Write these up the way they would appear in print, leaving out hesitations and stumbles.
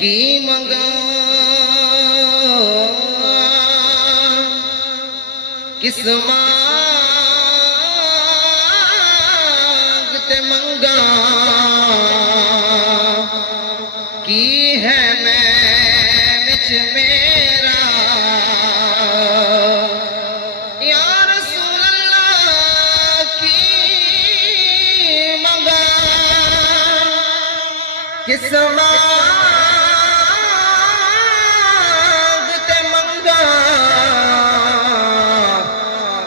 की मंगा किस मांगते मंगा की है मैं विच मेरा या रसूल अल्लाह की मंगा किस मांगते मंगा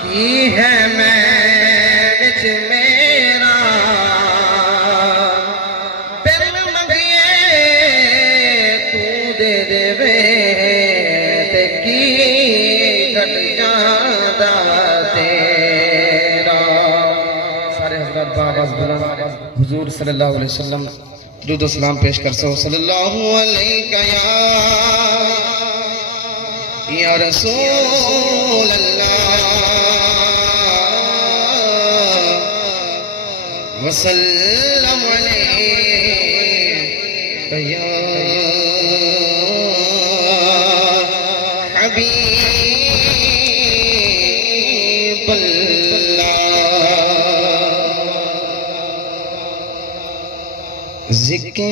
की है मैं विच मेरा बिन मंगिए तू दे देवे ते की घट जांदा तेरा। सारे हज़रात बाबाज़ बुलंद हुजूर सल्लल्लाहु अलैहि वसल्लम दुरूद सलाम पेश कर सो। सल्लल्लाहु अलैका या रसूल अल्लाह वसल्लम अलैका या हबीब अल्लाह। ज़िक्र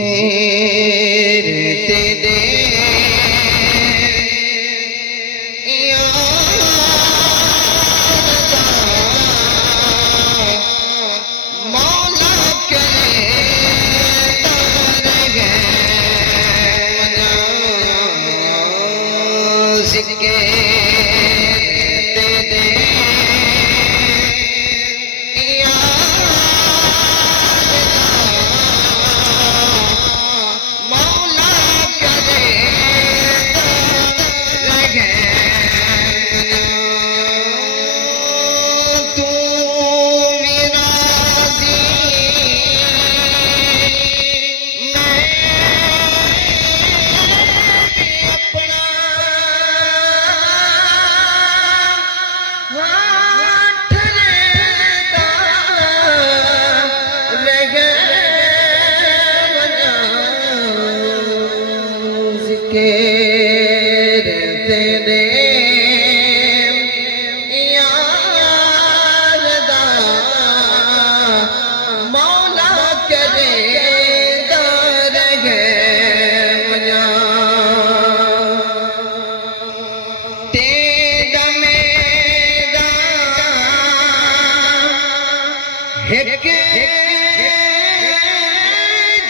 तेरे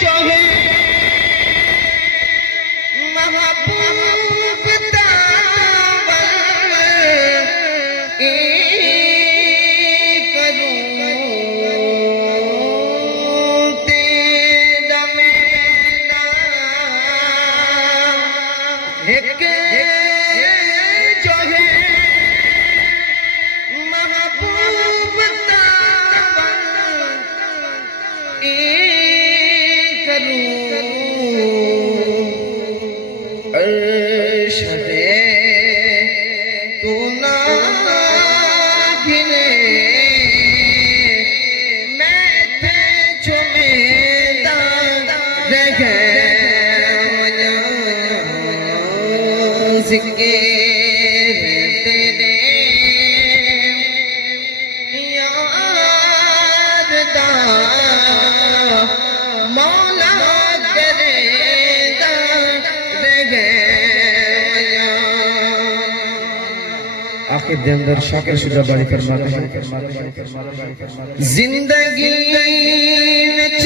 जो है महबूब तावल करूं तेरा मेरा एक जो है महबूब तू ना गिने मैं थे चुमेदा रह जिक्र तेरे याद दा मौला करे आखिर दे अंदर शाकिर शुजा बारी फरमाते हैं जिंदगी विच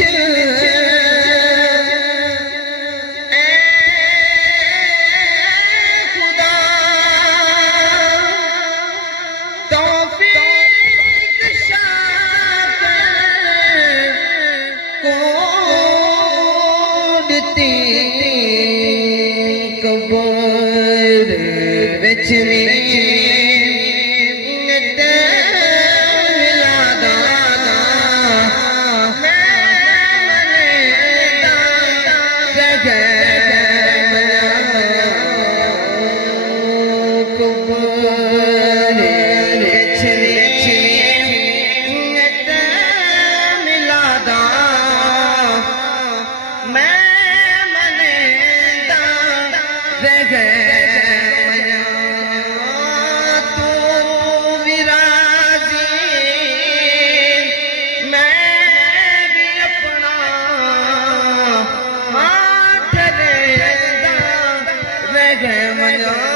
कबर विच मैं मने दा जान